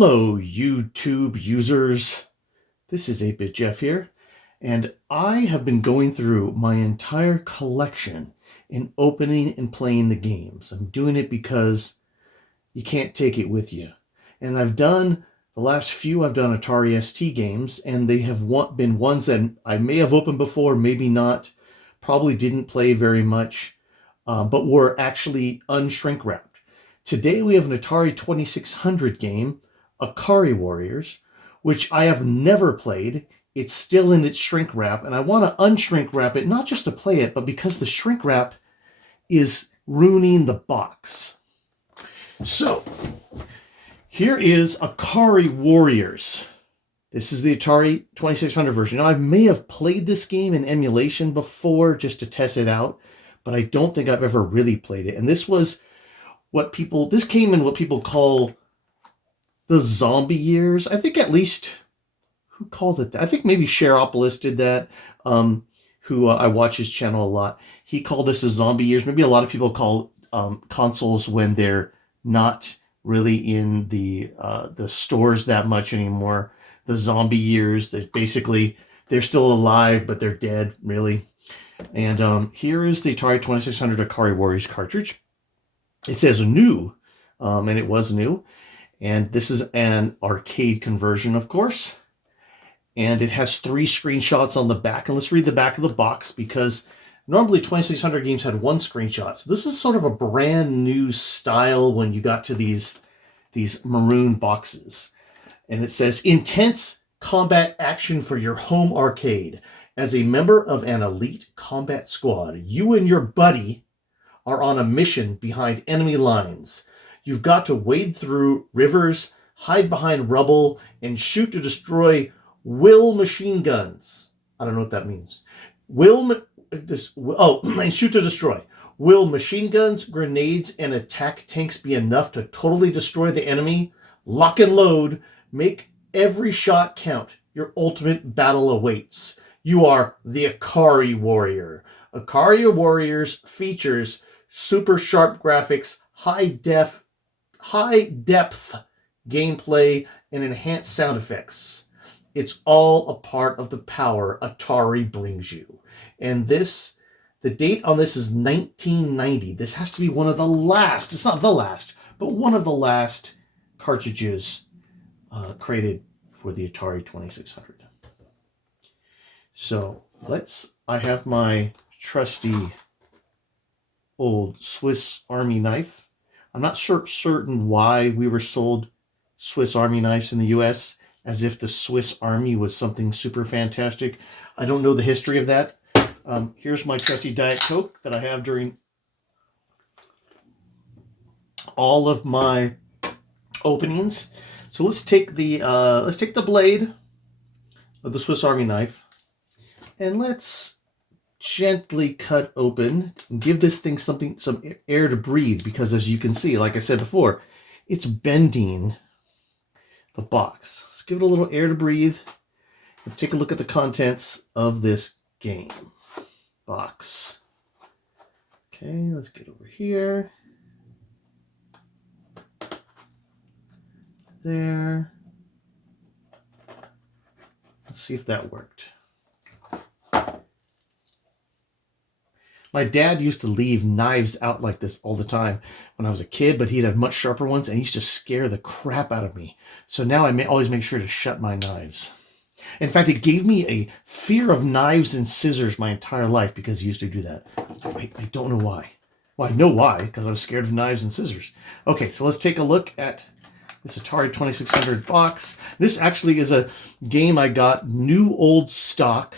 Hello, YouTube users. This is 8-Bit Jeff here, and I have been going through my entire collection and opening and playing the games. I'm doing it because you can't take it with you. And I've done, the last few I've done Atari ST games, and they have been ones that I may have opened before, maybe not, probably didn't play very much, but were actually unshrink wrapped. Today we have an Atari 2600 game, Ikari Warriors, which I have never played. It's still in its shrink wrap, and I want to unshrink wrap it, not just to play it, but because the shrink wrap is ruining the box. So, here is Ikari Warriors. This is the Atari 2600 version. Now, I may have played this game in emulation before just to test it out, but I don't think I've ever really played it. And this came in what people call the zombie years. I think at least, who called it that? I think maybe Shareopolis did that, I watch his channel a lot. He called this the zombie years. Maybe a lot of people call consoles when they're not really in the stores that much anymore, the zombie years. That basically they're still alive, but they're dead, really. And here is the Atari 2600 Ikari Warriors cartridge. It says new, and it was new. And this is an arcade conversion, of course. And it has 3 screenshots on the back. And let's read the back of the box, because normally 2600 games had 1 screenshot. So this is sort of a brand new style when you got to these maroon boxes. And it says, intense combat action for your home arcade. As a member of an elite combat squad, you and your buddy are on a mission behind enemy lines. You've got to wade through rivers, hide behind rubble, and shoot to destroy will machine guns. I don't know what that means. And shoot to destroy. Will machine guns, grenades, and attack tanks be enough to totally destroy the enemy? Lock and load. Make every shot count. Your ultimate battle awaits. You are the Ikari Warrior. Ikari Warriors features super sharp graphics, high depth gameplay, and enhanced sound effects. It's all a part of the power Atari brings you. And the date on this is 1990. This has to be one of the last, it's not the last, but one of the last cartridges created for the Atari 2600. So I have my trusty old Swiss Army knife. I'm not certain why we were sold Swiss Army knives in the US, as if the Swiss Army was something super fantastic. I don't know the history of that. Here's my trusty Diet Coke that I have during all of my openings. So let's take the blade of the Swiss Army knife, and let's gently cut open and give this thing some air to breathe, because as you can see, like I said before, it's bending the box. Let's give it a little air to breathe. Let's take a look at the contents of this game box. Okay, let's get over here. There. Let's see if that worked. My dad used to leave knives out like this all the time when I was a kid, but he'd have much sharper ones, and he used to scare the crap out of me. So now I always make sure to shut my knives. In fact, it gave me a fear of knives and scissors my entire life, because he used to do that. I don't know why. Well, I know why, because I was scared of knives and scissors. Okay, so let's take a look at this Atari 2600 box. This actually is a game I got new old stock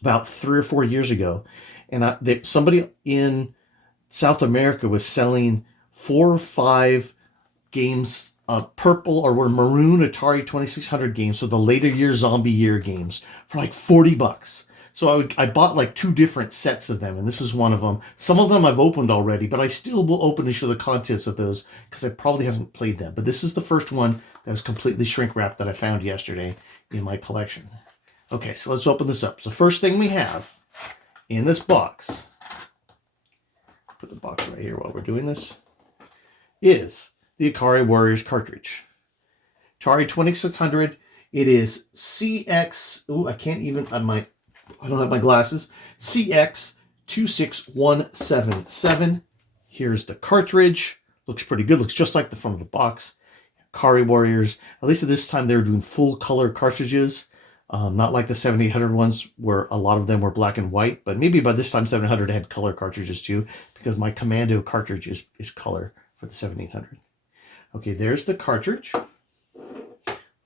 about 3 or 4 years ago. And somebody in South America was selling 4 or 5 games, purple or maroon Atari 2600 games, so the later year zombie year games, for like $40. So I bought like 2 different sets of them, and this was one of them. Some of them I've opened already, but I still will open and show the contents of those, because I probably haven't played them. But this is the first one that was completely shrink wrapped that I found yesterday in my collection. Okay, so let's open this up. So the first thing we have in this box, put the box right here while we're doing this, is the Ikari Warriors cartridge. Atari 2600. It is CX. Oh, I can't even. I don't have my glasses. CX26177. Here's the cartridge. Looks pretty good. Looks just like the front of the box. Ikari Warriors. At least at this time, they were doing full color cartridges. Not like the 7800 ones where a lot of them were black and white, but maybe by this time 700 had color cartridges too, because my Commando cartridge is color for the 7800. Okay, there's the cartridge. I'm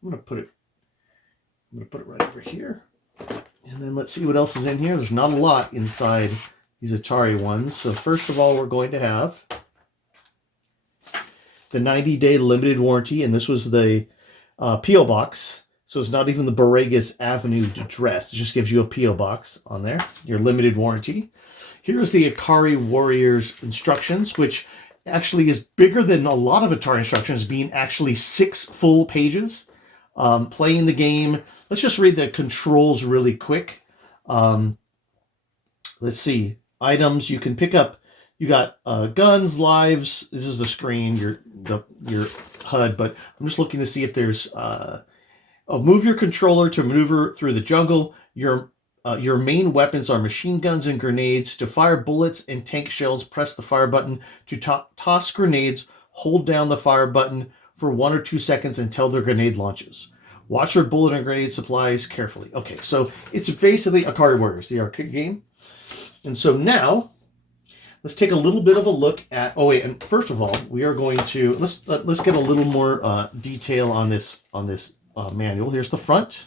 gonna put it right over here. And then let's see what else is in here. There's not a lot inside these Atari ones. So first of all, we're going to have the 90-day limited warranty, and this was the P.O. box. So it's not even the Borregas Avenue address. It just gives you a P.O. box on there, your limited warranty. Here's the Ikari Warriors instructions, which actually is bigger than a lot of Atari instructions, being actually 6 full pages. Playing the game. Let's just read the controls really quick. Let's see. Items you can pick up. You got guns, lives. This is the screen, your HUD, but I'm just looking to see if there's move your controller to maneuver through the jungle. Your main weapons are machine guns and grenades. To fire bullets and tank shells, press the fire button. To toss grenades, hold down the fire button for 1 or 2 seconds until the grenade launches. Watch your bullet and grenade supplies carefully. Okay, so it's basically Ikari Warriors, the arcade game. And so now, let's take a little bit of a look at. Oh wait, and first of all, we are going to let's get a little more detail on this manual. Here's the front.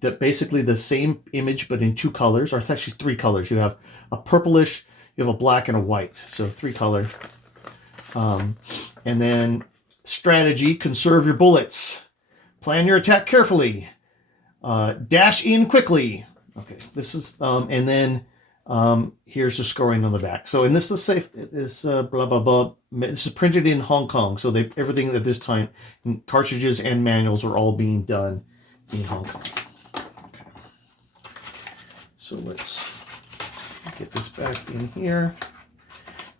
That basically the same image, but in 2 colors, or it's actually 3 colors. You have a purplish, you have a black, and a white. So 3 color. And then strategy: conserve your bullets, plan your attack carefully, dash in quickly. Okay, this is and then here's the scoring on the back. So, and this is safe. This blah blah blah. This is printed in Hong Kong. So everything at this time, cartridges and manuals were all being done in Hong Kong. Okay. So let's get this back in here.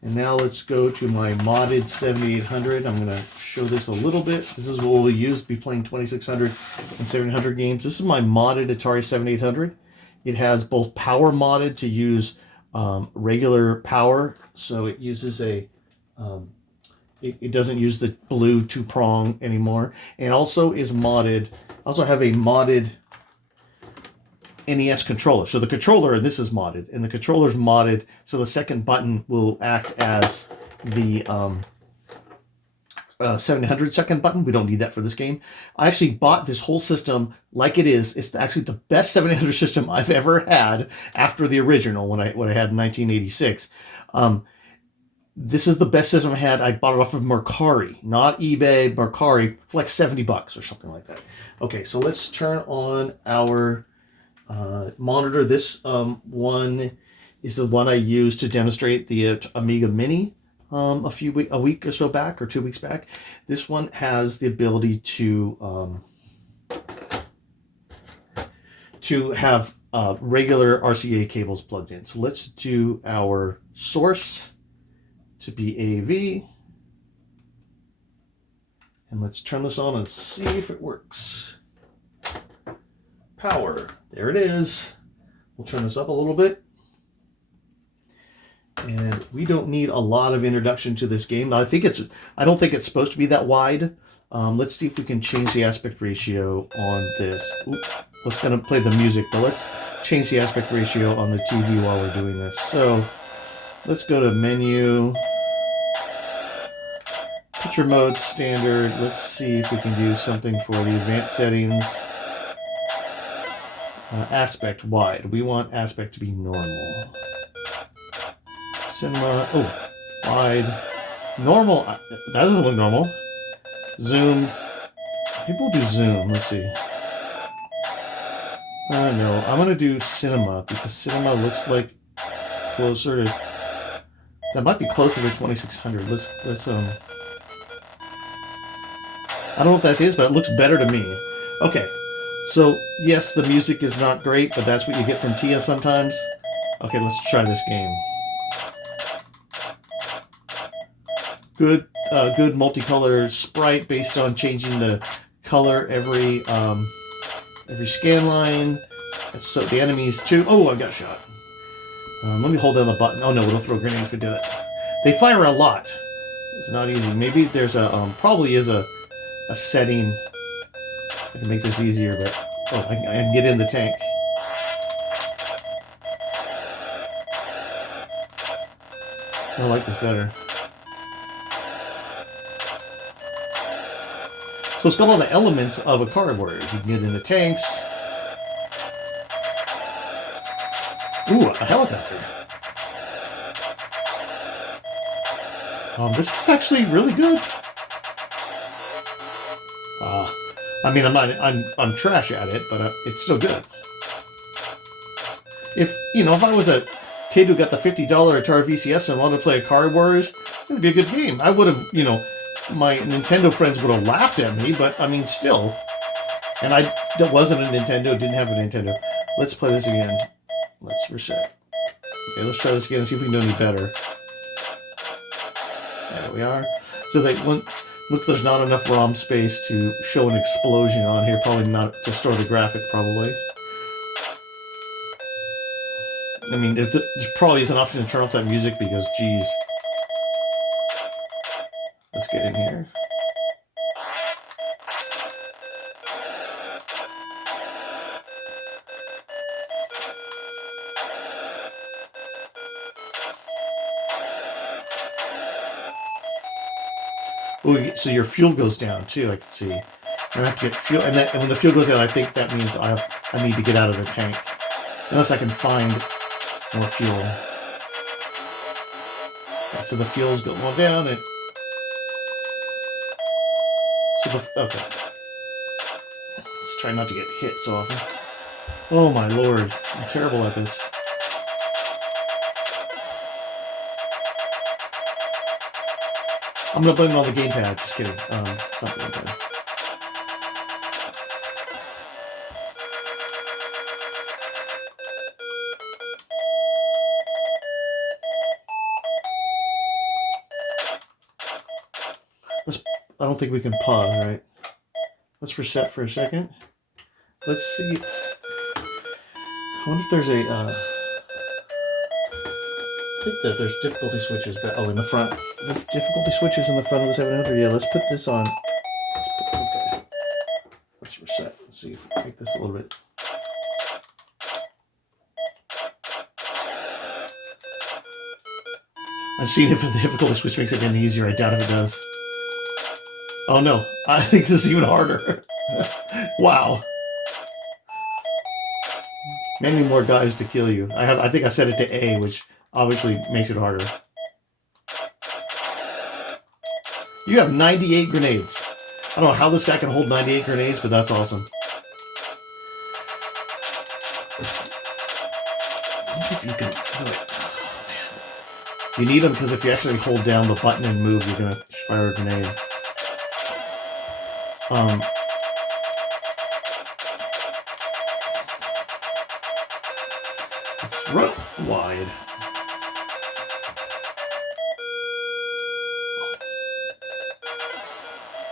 And now let's go to my modded 7800. I'm going to show this a little bit. This is what we'll use to be playing 2600 and 700 games. This is my modded Atari 7800. It has both power modded to use regular power. So it uses it doesn't use the blue 2-prong anymore. And also is modded. I also have a modded NES controller. So the controller, and this is modded, and the controller's modded, so the second button will act as the 700 second button. We don't need that for this game. I actually bought this whole system like it is. It's actually the best 700 system I've ever had after the original, what I had in 1986. This is the best system I had. I bought it off of Mercari, not eBay, Mercari, for like $70 or something like that. Okay, so let's turn on our monitor. This one is the one I used to demonstrate the Amiga Mini a week or so back, or 2 weeks back. This one has the ability to have regular RCA cables plugged in. So let's do our source to be AV, and let's turn this on and see if it works. Power, there it is. We'll turn this up a little bit. And we don't need a lot of introduction to this game. Now, I don't think it's supposed to be that wide. Let's see if we can change the aspect ratio on this. Let's gonna play the music, but let's change the aspect ratio on the TV while we're doing this. So let's go to menu, picture mode, standard. Let's see if we can do something for the advanced settings. Aspect wide. We want aspect to be normal. Cinema. Oh, wide. Normal. That doesn't look normal. Zoom. People do zoom. Let's see. No, I'm gonna do cinema because cinema looks like closer to. That might be closer to 2600. Let's I don't know if that is, but it looks better to me. Okay. So, yes, the music is not great, but that's what you get from Tia sometimes. Okay, let's try this game. Good multicolor sprite based on changing the color every scan line. So the enemies too. Oh, I got shot. Let me hold down the button. Oh no, it'll throw a grenade if we do it. They fire a lot. It's not easy. Maybe there's a probably is a setting. I can make this easier, but oh, I can get in the tank. I like this better. So it's got all the elements of a Ikari Warrior. You can get in the tanks. Ooh, a helicopter. This is actually really good. I mean, I'm trash at it, but it's still good. If I was a kid who got the $50 Atari VCS and wanted to play Ikari Warriors, it'd be a good game. I would have, my Nintendo friends would have laughed at me, but I mean, still. And that wasn't a Nintendo, didn't have a Nintendo. Let's play this again. Let's reset. Okay, let's try this again and see if we can do any better. There we are. So looks there's not enough ROM space to show an explosion on here. Probably not to store the graphic, probably. I mean, there probably is an option to turn off that music because, geez. Let's get in here. Ooh, so your fuel goes down too. I can see. I have to get fuel, and when the fuel goes down, I think that means I need to get out of the tank, unless I can find more fuel. Okay, so the fuel's going down, and okay. Let's try not to get hit so often. Oh my lord, I'm terrible at this. I'm gonna blame it on the gamepad. Just kidding. Something like that. I don't think we can pause, right? Let's reset for a second. Let's see. I wonder if there's a. I think that there's difficulty switches, but in the front. There's difficulty switches in the front of the 700. Yeah, let's put this on. Okay. Let's reset and see if we take this a little bit. I've seen if the difficulty switch makes it any easier. I doubt if it does. Oh no, I think this is even harder. Wow. Many more guys to kill you. I think I set it to A, which obviously makes it harder. You have 98 grenades. I don't know how this guy can hold 98 grenades, but that's awesome. I wonder if you can do it. Oh, man. You need them because if you actually hold down the button and move, you're going to fire a grenade. Let's run wide.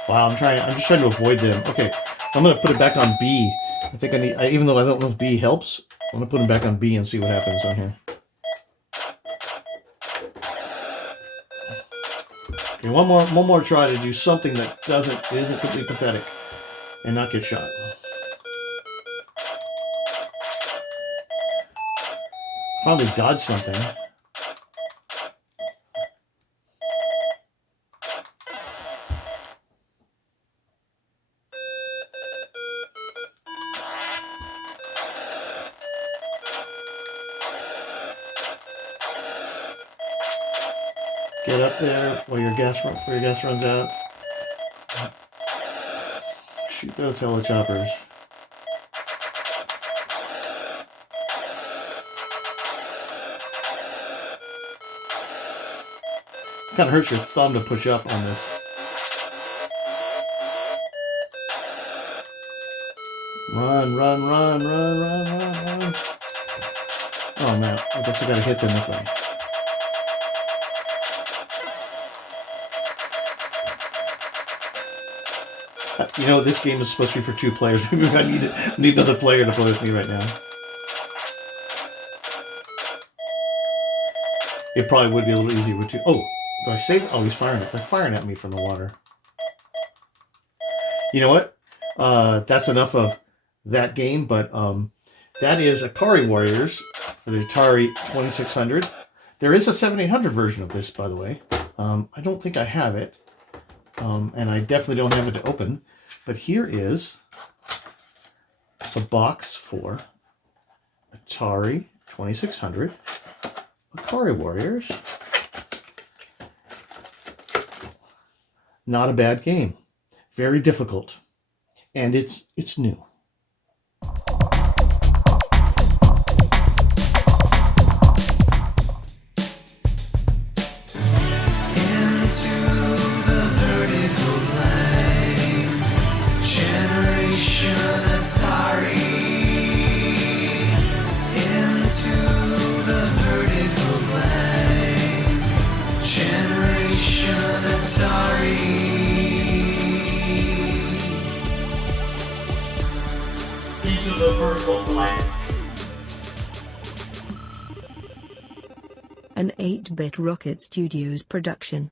Wow, I'm just trying to avoid them. Okay, I'm gonna put it back on B. I think even though I don't know if B helps, I'm gonna put him back on B and see what happens on here. Okay, one more try to do something that isn't completely pathetic and not get shot. Finally dodged something. Get up there while your gas runs out. Shoot those helichoppers. Kind of hurts your thumb to push up on this. Run, run, run, run, run, run, run. Oh man, I guess I gotta hit them with that. You know, this game is supposed to be for 2 players. Maybe I need another player to play with me right now. It probably would be a little easier with 2. Oh, do I save? Oh, he's firing. They're firing at me from the water. You know what? That's enough of that game, but that is Ikari Warriors for the Atari 2600. There is a 7800 version of this, by the way. I don't think I have it, and I definitely don't have it to open. But here is the box for Atari 2600 Ikari Warriors. Not a bad game. Very difficult. And it's new. Into the vertical blank. An 8-Bit Rocket Studios production.